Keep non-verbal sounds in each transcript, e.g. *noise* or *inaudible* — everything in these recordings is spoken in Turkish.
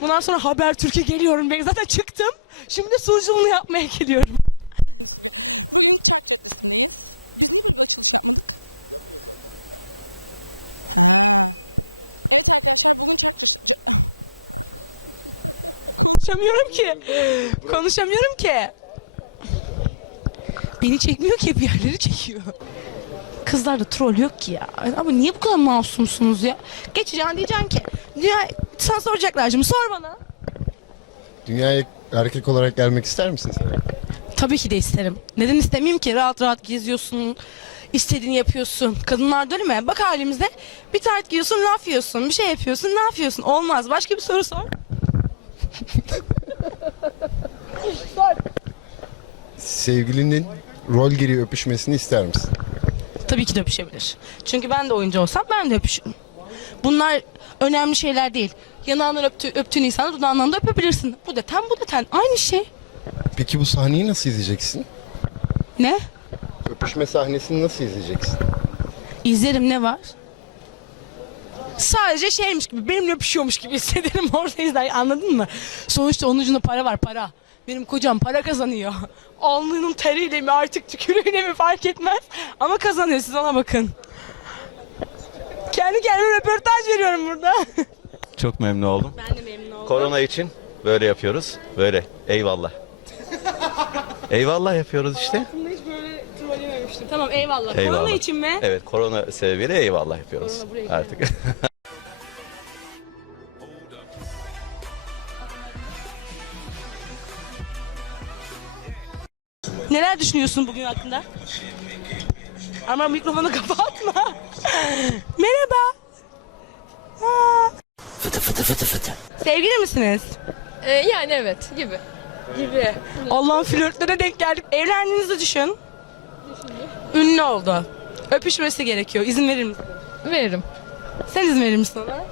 Bundan sonra Haber Türkiye geliyorum. Ben zaten çıktım. Şimdi sunuculuğunu yapmaya geliyorum. Konuşamıyorum ki. Konuşamıyorum ki. Beni çekmiyor ki hep yerleri çekiyor. Kızlarda troll yok ki ya. Ama niye bu kadar masumsunuz ya? Geçeceksin diyeceksin ki. Dünya, sana soracaklar şimdi sor bana. Dünyaya erkek olarak gelmek ister misin sen? Tabii ki de isterim. Neden istemeyeyim ki? Rahat rahat geziyorsun. istediğini yapıyorsun. Kadınlar da öyle mi? Bak halimize. Bir tayt giyiyorsun, laf yiyorsun. Bir şey yapıyorsun, ne yapıyorsun? Olmaz. Başka bir soru sor. *laughs* Sevgilinin rol geri öpüşmesini ister misin? Tabii ki de öpüşebilir. Çünkü ben de oyuncu olsam ben de öpüşürüm. Bunlar önemli şeyler değil. Yanağından öptü, öptüğün insanı dudağından da öpebilirsin. Bu da ten, bu da ten. Aynı şey. Peki bu sahneyi nasıl izleyeceksin? Ne? Öpüşme sahnesini nasıl izleyeceksin? İzlerim ne var? Sadece şeymiş gibi, benimle öpüşüyormuş gibi hissederim *laughs* orada izler. Anladın mı? Sonuçta onun ucunda para var, para. Benim kocam para kazanıyor. *laughs* Alnının teriyle mi artık tükürüğüyle mi fark etmez. Ama kazanıyor, siz ona bakın. Kendi kendime röportaj veriyorum burada. *laughs* Çok memnun oldum. Ben de memnun oldum. Korona için böyle yapıyoruz. Böyle. Eyvallah. *laughs* Eyvallah yapıyoruz işte. Hayatımda hiç böyle troll yememiştim. Tamam eyvallah. Eyvallah. Korona için mi? Evet korona sebebiyle eyvallah yapıyoruz Korona buraya artık. *laughs* Neler düşünüyorsun bugün hakkında? Ama mikrofonu *laughs* kapatma. Merhaba. Fıtı fıtı fıtı fıtı. Sevgili misiniz? Ee, yani evet gibi. Gibi. Allah'ın flörtlere denk geldik. Evlendiğinizi düşün. Ünlü oldu. Öpüşmesi gerekiyor. İzin verir misin? Veririm. Sen izin verir misin ona?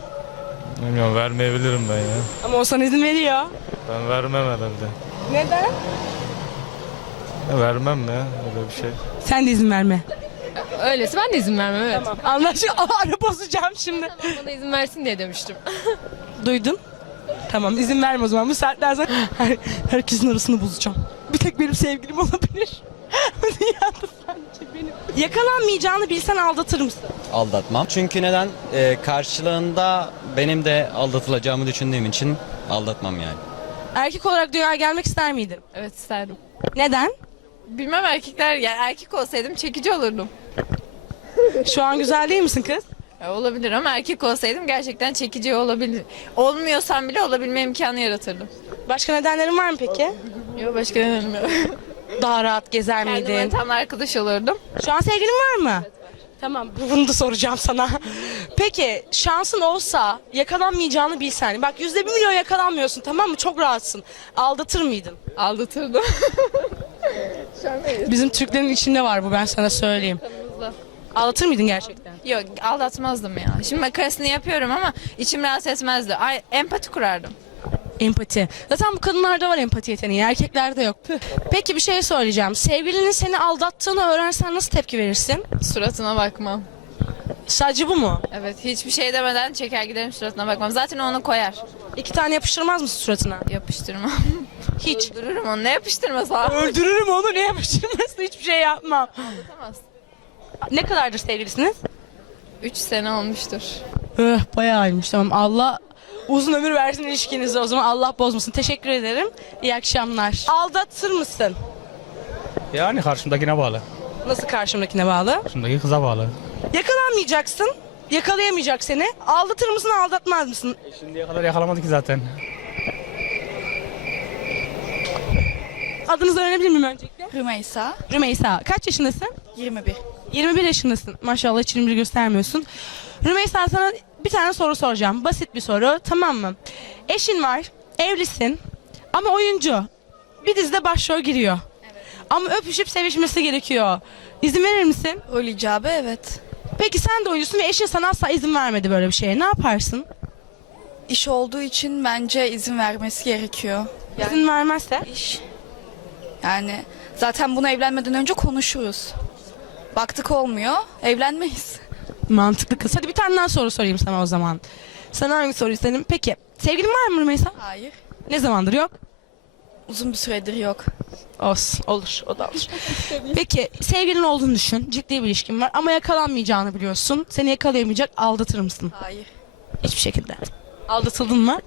Bilmiyorum vermeyebilirim ben ya. Ama o sana izin veriyor. Ben vermem herhalde. Neden? Ya vermem ya öyle bir şey. Sen de izin verme. Öylesi ben de izin vermem evet. Tamam. Anlaşıldı. Ara bozacağım şimdi. Bana izin versin diye demiştim. *laughs* Duydun? Tamam izin verme o zaman. Bu saatten sonra her, herkesin arasını bozacağım. Bir tek benim sevgilim olabilir. *laughs* Dünyada sadece benim. Yakalanmayacağını bilsen aldatır mısın? aldatmam. Çünkü neden? Ee, karşılığında benim de aldatılacağımı düşündüğüm için aldatmam yani. Erkek olarak dünyaya gelmek ister miydin? Evet isterdim. Neden? Bilmem erkekler yani erkek olsaydım çekici olurdum. Şu an güzel değil misin kız? Olabilir ama erkek olsaydım gerçekten çekici olabilir. Olmuyorsam bile olabilme imkanı yaratırdım. Başka nedenlerin var mı peki? Yok başka ne bilmiyorum. Daha rahat gezer Kendime miydin? tam arkadaş olurdum. Şu an sevgilin var mı? Tamam bunu da soracağım sana. Peki şansın olsa yakalanmayacağını bilsen. Bak yüzde bir milyon yakalanmıyorsun tamam mı? Çok rahatsın. Aldatır mıydın? Aldatırdım. Bizim Türklerin içinde var bu ben sana söyleyeyim. Aldatır mıydın gerçekten? Yok aldatmazdım ya. Şimdi makarasını yapıyorum ama içim rahatsız etmezdi. Ay, empati kurardım. Empati. Zaten bu kadınlarda var empati yeteneği, erkeklerde yok. Püh. Peki bir şey söyleyeceğim. Sevgilinin seni aldattığını öğrensen nasıl tepki verirsin? Suratına bakmam. Sadece bu mu? Evet hiçbir şey demeden çeker giderim suratına bakmam. Zaten onu koyar. İki tane yapıştırmaz mısın suratına? Yapıştırmam. *laughs* Hiç. Öldürürüm onu. Ne yapıştırması abi? Öldürürüm onu ne yapıştırmasın hiçbir şey yapmam. Anlatamaz. Ne kadardır sevgilisiniz? 3 sene olmuştur. Öh bayağıymış tamam. Allah uzun ömür versin ilişkinize o zaman Allah bozmasın. Teşekkür ederim. İyi akşamlar. Aldatır mısın? Yani karşımdakine bağlı. Nasıl karşımdakine bağlı? Karşımdaki kıza bağlı. Yakalanmayacaksın. Yakalayamayacak seni. Aldatır mısın aldatmaz mısın? Şimdiye kadar yakalamadı ki zaten. Adınızı öğrenebilir miyim öncelikle? Rümeysa, Rümeysa. Kaç yaşındasın? 21. 21 yaşındasın. Maşallah hiç 21 göstermiyorsun. Rümeysa sana bir tane soru soracağım. Basit bir soru. Tamam mı? Eşin var. Evlisin. Ama oyuncu. Bir dizide başrol giriyor. Ama öpüşüp sevişmesi gerekiyor. İzin verir misin? Rol icabı evet. Peki sen de oyuncusun ve eşin sana asla izin vermedi böyle bir şeye. Ne yaparsın? İş olduğu için bence izin vermesi gerekiyor. İzin vermezse? İş. Yani zaten bunu evlenmeden önce konuşuruz. Baktık olmuyor, evlenmeyiz. Mantıklı kız. Hadi bir tane daha soru sorayım sana o zaman. Sana hangi soruyu senin? Peki Sevgilin var mı Rümeysa? Hayır. Ne zamandır yok? Uzun bir süredir yok. Olsun olur o da olur. *laughs* Peki sevgilin olduğunu düşün. Ciddi bir ilişkin var ama yakalanmayacağını biliyorsun. Seni yakalayamayacak aldatır mısın? Hayır. Hiçbir şekilde. Aldatıldın mı?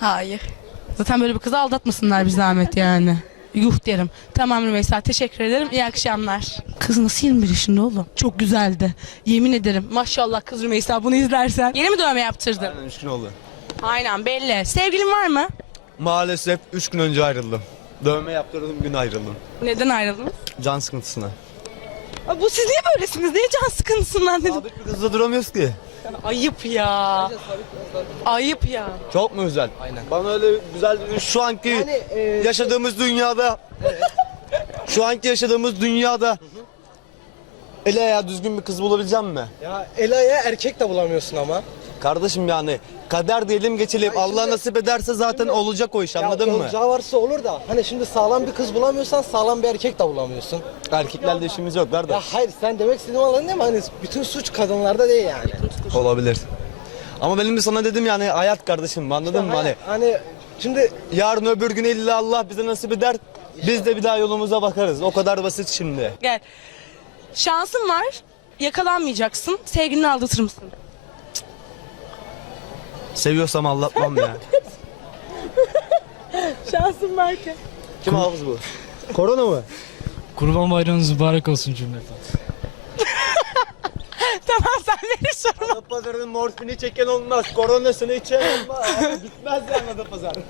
Hayır. Zaten böyle bir kızı aldatmasınlar bir zahmet yani. *laughs* Yuh derim. Tamam Rümeysa teşekkür ederim. İyi akşamlar. Kız nasıl 21 yaşında oğlum? Çok güzeldi. Yemin ederim. Maşallah kız Rümeysa bunu izlersen. Yeni mi dövme yaptırdın? Aynen 3 gün oldu. Aynen belli. Sevgilin var mı? Maalesef 3 gün önce ayrıldım. Dövme yaptırdığım gün ayrıldım. Neden ayrıldınız? Can sıkıntısına. Bu siz niye böylesiniz? Niye can sıkıntısından dedim. Sabit bir kızla duramıyoruz ki. Ayıp ya. Ayıp ya. Çok mu güzel? Aynen. Bana öyle güzel şu anki yaşadığımız dünyada şu anki yaşadığımız dünyada Ele ya düzgün bir kız bulabileceğim mi? Ya Ela'ya erkek de bulamıyorsun ama. Kardeşim yani kader diyelim geçelim. Allah nasip ederse zaten olacak o iş anladın ya, mı? olacağı varsa olur da hani şimdi sağlam bir kız bulamıyorsan sağlam bir erkek de bulamıyorsun. Erkeklerle işimiz yok Ya kardeş. hayır sen demek istediğim anladın değil mi? Hani bütün suç kadınlarda değil yani. Olabilir. Ama benim de sana dedim yani hayat kardeşim anladın mı? Hani Hani şimdi yarın öbür gün illa Allah bize nasip eder. Biz de bir daha yolumuza bakarız. O kadar basit şimdi. Gel. Şansın var. Yakalanmayacaksın. Sevgilini aldatır mısın? Seviyorsam anlatmam ya. *laughs* Şansın var ki. Kim hafız bu? korona mı? Kurban bayramınız mübarek olsun cümleten. *laughs* Tamam sen beni sorma. Adapazarı'nın morfini çeken olmaz. Koronasını içen olmaz. *laughs* Bitmez yani Adapazarı.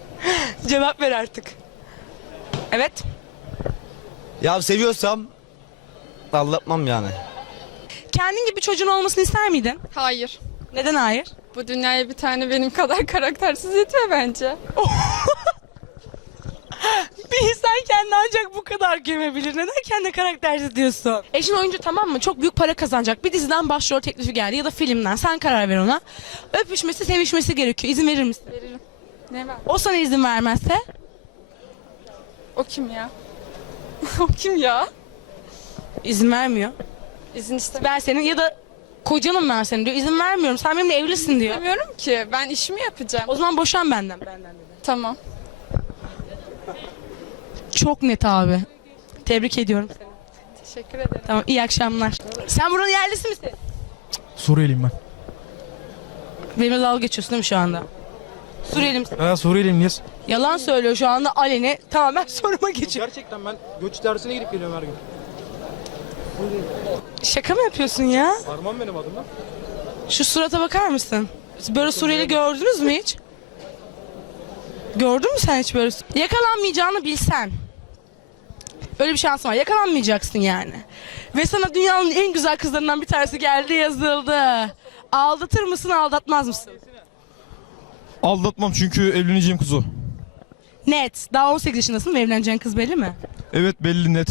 Cevap ver artık. Evet. Ya seviyorsam anlatmam yani. Kendin gibi çocuğun olmasını ister miydin? Hayır. Neden hayır? Bu dünyaya bir tane benim kadar karaktersiz yetmiyor bence. *laughs* Bir insan kendi ancak bu kadar gömebilir. Neden kendi karaktersiz diyorsun? Eşin oyuncu tamam mı? Çok büyük para kazanacak. Bir diziden başrol teklifi geldi ya da filmden. Sen karar ver ona. Öpüşmesi, sevişmesi gerekiyor. İzin verir misin? Veririm. Ne var? O sana izin vermezse? O kim ya? *laughs* o kim ya? izin vermiyor. İzin istemiyorum. Ben senin ya da kocanım ben senin diyor. İzin vermiyorum. Sen benimle evlisin diyor. İstemiyorum ki. Ben işimi yapacağım. O zaman boşan benden. Benden dedi. Tamam. Çok net abi. Tebrik ediyorum seni. Teşekkür ederim. Tamam iyi akşamlar. Sen buranın yerlisi misin? Suriyeliyim ben. Benimle dalga geçiyorsun değil mi şu anda? Suriyeli misin? Ha Suriyeliyim niye? Yalan söylüyor şu anda aleni. Tamam ben *laughs* soruma geçiyorum. Gerçekten ben göç dersine gidip geliyorum her gün. Şaka mı yapıyorsun ya? Arman benim adım lan. Şu surata bakar mısın? Böyle Suriyeli gördünüz mü hiç? Gördün mü sen hiç böyle? Yakalanmayacağını bilsen. Öyle bir şans var. Yakalanmayacaksın yani. Ve sana dünyanın en güzel kızlarından bir tanesi geldi yazıldı. Aldatır mısın aldatmaz mısın? Aldatmam çünkü evleneceğim kuzu. Net. Daha 18 yaşındasın ve evleneceğin kız belli mi? Evet belli net.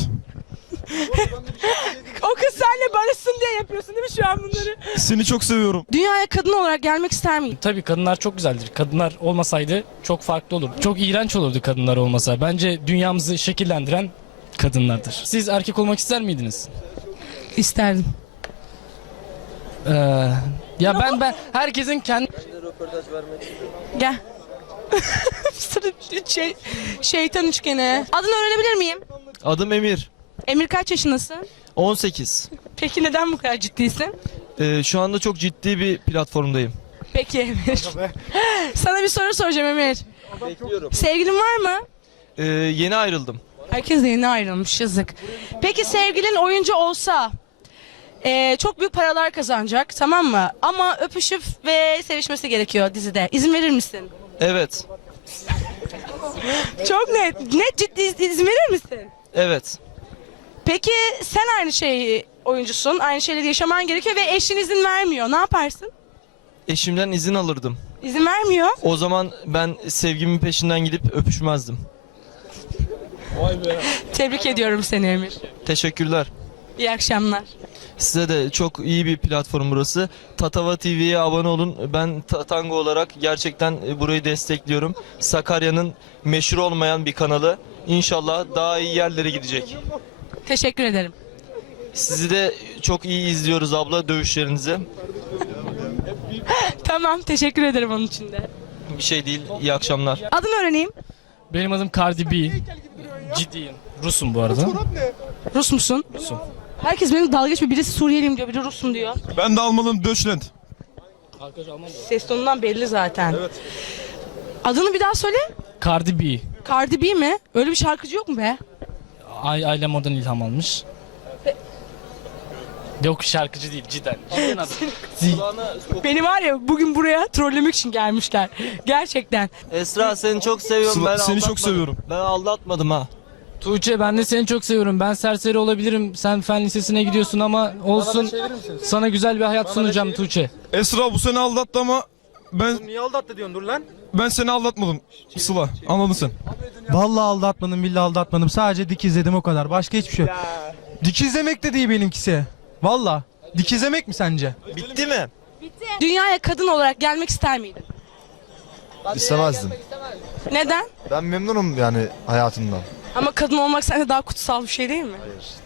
O kız seninle barışsın diye yapıyorsun değil mi şu an bunları? Seni çok seviyorum. Dünyaya kadın olarak gelmek ister miydin? Tabii kadınlar çok güzeldir. Kadınlar olmasaydı çok farklı olurdu. Çok iğrenç olurdu kadınlar olmasa. Bence dünyamızı şekillendiren kadınlardır. Siz erkek olmak ister miydiniz? İsterdim. Ee, ya ben ben herkesin kendi Gel. *laughs* Şey, şeytan üçgeni. Adını öğrenebilir miyim? Adım Emir. Emir kaç yaşındasın? 18. Peki neden bu kadar ciddisin? Ee, şu anda çok ciddi bir platformdayım. Peki Emir. *laughs* Sana bir soru soracağım Emir. Sevgilin var mı? Ee, yeni ayrıldım. Herkes de yeni ayrılmış yazık. Peki sevgilin oyuncu olsa eee, çok büyük paralar kazanacak tamam mı? Ama öpüşüp ve sevişmesi gerekiyor dizide. İzin verir misin? Evet. Çok net. Net ciddi iz- izin verir misin? Evet. Peki sen aynı şey oyuncusun. Aynı şeyleri yaşaman gerekiyor ve eşin izin vermiyor. Ne yaparsın? Eşimden izin alırdım. İzin vermiyor. O zaman ben sevgimin peşinden gidip öpüşmezdim. Tebrik ediyorum seni Emir. Teşekkürler. İyi akşamlar. Size de çok iyi bir platform burası. Tatava TV'ye abone olun. Ben Ta- Tango olarak gerçekten e, burayı destekliyorum. Sakarya'nın meşhur olmayan bir kanalı. İnşallah daha iyi yerlere gidecek. Teşekkür ederim. Sizi de çok iyi izliyoruz abla dövüşlerinizi. *laughs* Tamam teşekkür ederim onun için de. bir şey değil. İyi akşamlar. Adını öğreneyim. Benim adım Cardi B. Ciddiyim. Rusum bu arada. Rus musun? Rusum. Herkes benim dalga geçmiyor. Birisi Suriyeliyim diyor, biri Rusum diyor. Ben de Almanım Deutschland. Arkadaş Alman Ses tonundan belli zaten. Adını bir daha söyle. Cardi B. Cardi B mi? Öyle bir şarkıcı yok mu be? Ay- Ailem oradan ilham almış. Yok şarkıcı değil cidden. *laughs* Cidden adı. *laughs* Beni var ya bugün buraya trollemek için gelmişler. Gerçekten. Esra seni çok seviyorum. Sıla, ben seni çok seviyorum. Ben aldatmadım ha. Tuğçe ben de seni çok seviyorum. Ben serseri olabilirim. Sen fen lisesine gidiyorsun ama olsun. Sana güzel bir hayat sunacağım Tuğçe. Esra bu seni aldattı ama ben Niye aldattı diyorsun dur lan? ben seni aldatmadım. Sıla anladın sen. Vallahi aldatmadım billahi aldatmadım. Sadece dikizledim o kadar. Başka hiçbir şey yok. Dikizlemek de değil benimkisi. Vallahi. Dikizlemek mi sence? Bitti mi? Dünyaya kadın olarak gelmek ister miydin? İstemezdim. Neden? Ben memnunum yani hayatımdan. Ama kadın olmak sence daha kutsal bir şey değil mi?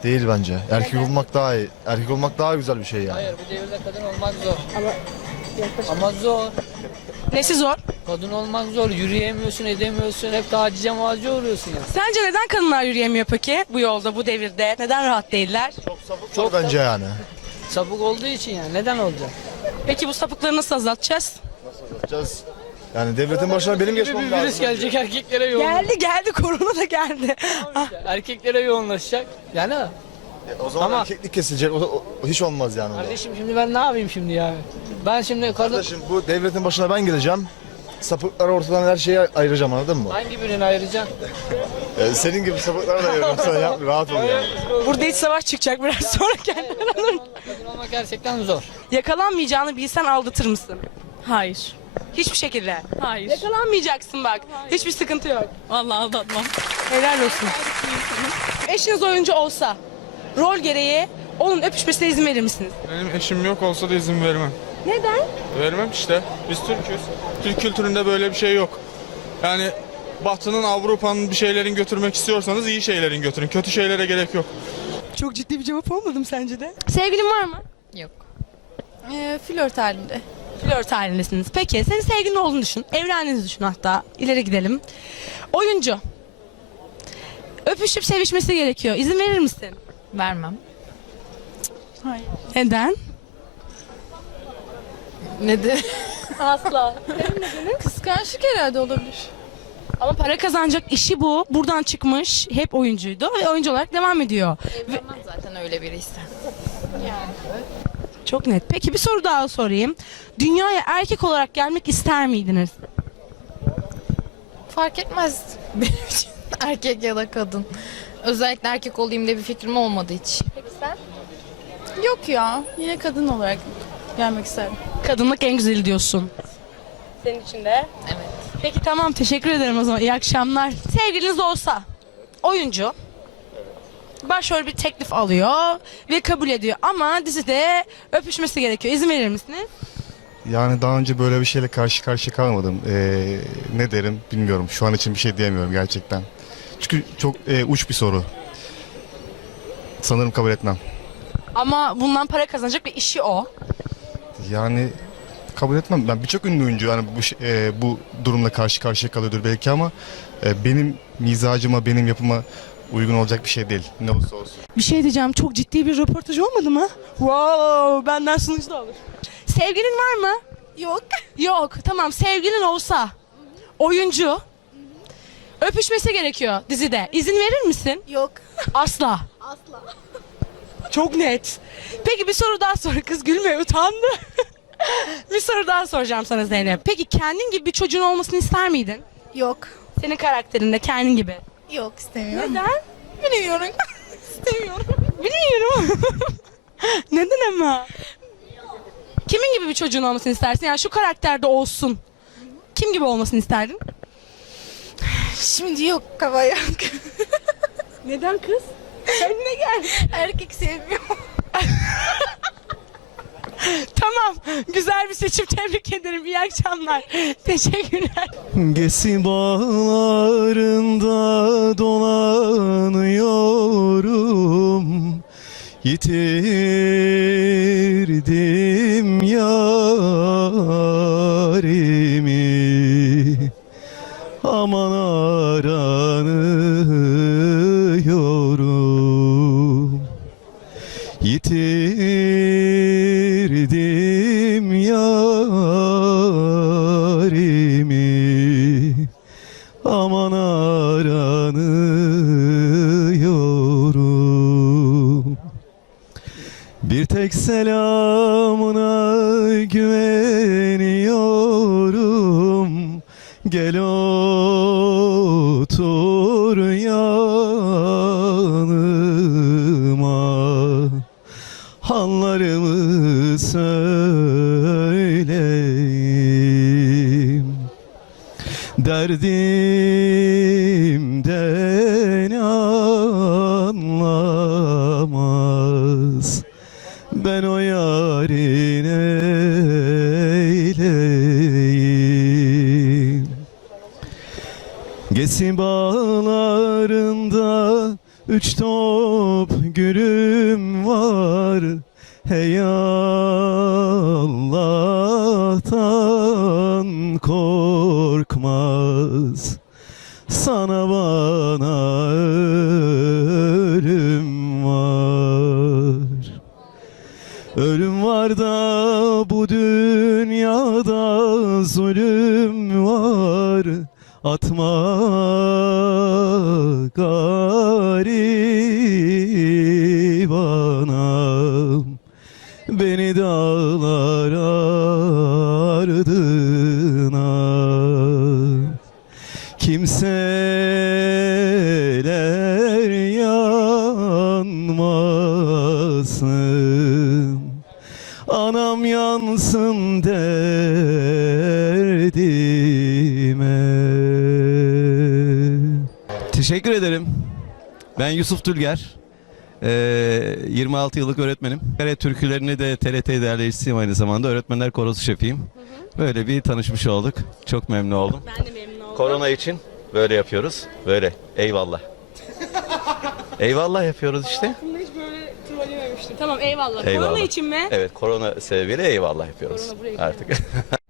Değil bence. Erkek olmak daha iyi. Erkek olmak daha güzel bir şey yani. bu devirde kadın olmak zor. Ama ama zor. Nesi zor? Kadın olmak zor. Yürüyemiyorsun, edemiyorsun. Hep tacize muacize uğruyorsun ya. Sence neden kadınlar yürüyemiyor peki bu yolda, bu devirde? Neden rahat değiller? Çok bence yani. Sapık olduğu için yani. Neden olacak? Peki bu sapıkları nasıl azaltacağız? Yapacağız. Yani devletin başına benim Bir geçmem virüs lazım. gelecek erkeklere yoğun. Geldi geldi korona da geldi. Erkeklere yoğunlaşacak. Yani O zaman Ama- erkeklik kesilecek. O, o- o hiç olmaz yani. o da. kardeşim şimdi ben ne yapayım şimdi ya? Ben şimdi kadın Kardeşim bu devletin başına ben geleceğim. Sapıkları ortadan her şeyi ayıracağım anladın mı? hangi birini ayıracaksın? Ee, senin gibi sapıkları da ayırıyorum sana yap, rahat ol yani. Burada iç savaş çıkacak biraz sonra kendinden alır. Kadın olmak gerçekten zor. Yakalanmayacağını bilsen aldatır mısın? Hayır. Hiçbir şekilde. Hayır. Yakalanmayacaksın bak. Hiçbir sıkıntı yok. Vallahi aldatmam. Helal olsun. Eşiniz oyuncu olsa rol gereği onun öpüşmesine izin verir misiniz? Benim eşim yok olsa da izin vermem. Neden? Vermem işte. Biz Türk'üz. Türk kültüründe böyle bir şey yok. Yani Batı'nın Avrupa'nın bir şeylerin götürmek istiyorsanız iyi şeylerin götürün. Kötü şeylere gerek yok. Çok ciddi bir cevap olmadım sence de? Sevgilin var mı? Yok. Ee, flört halinde. Flört halindesiniz. Peki senin sevgilin olduğunu düşün. Evlendiğinizi düşün hatta. İleri gidelim. Oyuncu. Öpüşüp sevişmesi gerekiyor. İzin verir misin? Vermem. Neden? Nedir? *laughs* Asla. Kıskançlık herhalde olabilir. Ama para kazanacak işi bu. Buradan çıkmış. Hep oyuncuydu ve oyuncu olarak devam ediyor. Evlenmem zaten öyle biriyse. Çok net. Peki bir soru daha sorayım. Dünyaya erkek olarak gelmek ister miydiniz? Fark etmez *laughs* benim için erkek ya da kadın. Özellikle erkek olayım diye bir fikrim olmadı hiç. Yok ya. Yine kadın olarak gelmek isterim. Kadınlık en güzeli diyorsun. Senin için de? Evet. Peki tamam teşekkür ederim o zaman. İyi akşamlar. Sevgiliniz olsa oyuncu başrol bir teklif alıyor ve kabul ediyor ama dizide öpüşmesi gerekiyor. İzin verir misiniz? Yani daha önce böyle bir şeyle karşı karşıya kalmadım. Ee, ne derim bilmiyorum. Şu an için bir şey diyemiyorum gerçekten. Çünkü çok e, uç bir soru. Sanırım kabul etmem. Ama bundan para kazanacak bir işi o. Yani kabul etmem. Ben birçok ünlü oyuncu yani bu şey- e, bu durumla karşı karşıya kalıyordur belki ama e, benim mizacıma, benim yapıma uygun olacak bir şey değil. Ne olursa olsun. Bir şey diyeceğim çok ciddi bir röportaj olmadı mı? Wow benden sunucu da olur. Sevgilin var mı? Yok. Yok tamam sevgilin olsa oyuncu öpüşmesi gerekiyor dizide. İzin verir misin? Yok. Asla. Asla. Çok net. Peki bir soru daha sor. Kız gülme utandı. *laughs* bir soru daha soracağım sana Zeynep. Peki kendin gibi bir çocuğun olmasını ister miydin? Yok. Senin karakterinde kendin gibi. Yok istemiyorum. Neden? Bilmiyorum. *laughs* istemiyorum. Bilmiyorum. *laughs* Neden ama? Kimin gibi bir çocuğun olmasını istersin? Yani şu karakterde olsun. Kim gibi olmasını isterdin? Şimdi yok kafa yok. Neden kız? Kendine gel. Erkek sevmiyorum. Tamam. Güzel bir seçim. Tebrik ederim. İyi akşamlar. Teşekkürler. Gesi bağlarında dolanıyorum Yitirdim yarimi tek selamına güveniyorum. Gel otur yanıma. Hallarımı söyleyeyim. Derdimden Geçsin bağlarında üç top gülüm var. Hey Allah'tan korkmaz. Sana bana Atma garip Teşekkür ederim. Ben Yusuf Tülger. Ee, 26 yıllık öğretmenim. TRT türkülerini de TRT derleyicisiyim aynı zamanda. Öğretmenler korosu şefiyim. Böyle bir tanışmış olduk. Çok memnun oldum. Ben de memnun oldum. Korona için böyle yapıyoruz. Böyle. Eyvallah. Eyvallah yapıyoruz işte. Aklımda hiç böyle trollememiştim. Tamam eyvallah. Eyvallah. Korona için mi? Evet korona sebebiyle eyvallah yapıyoruz Korona buraya artık. *laughs*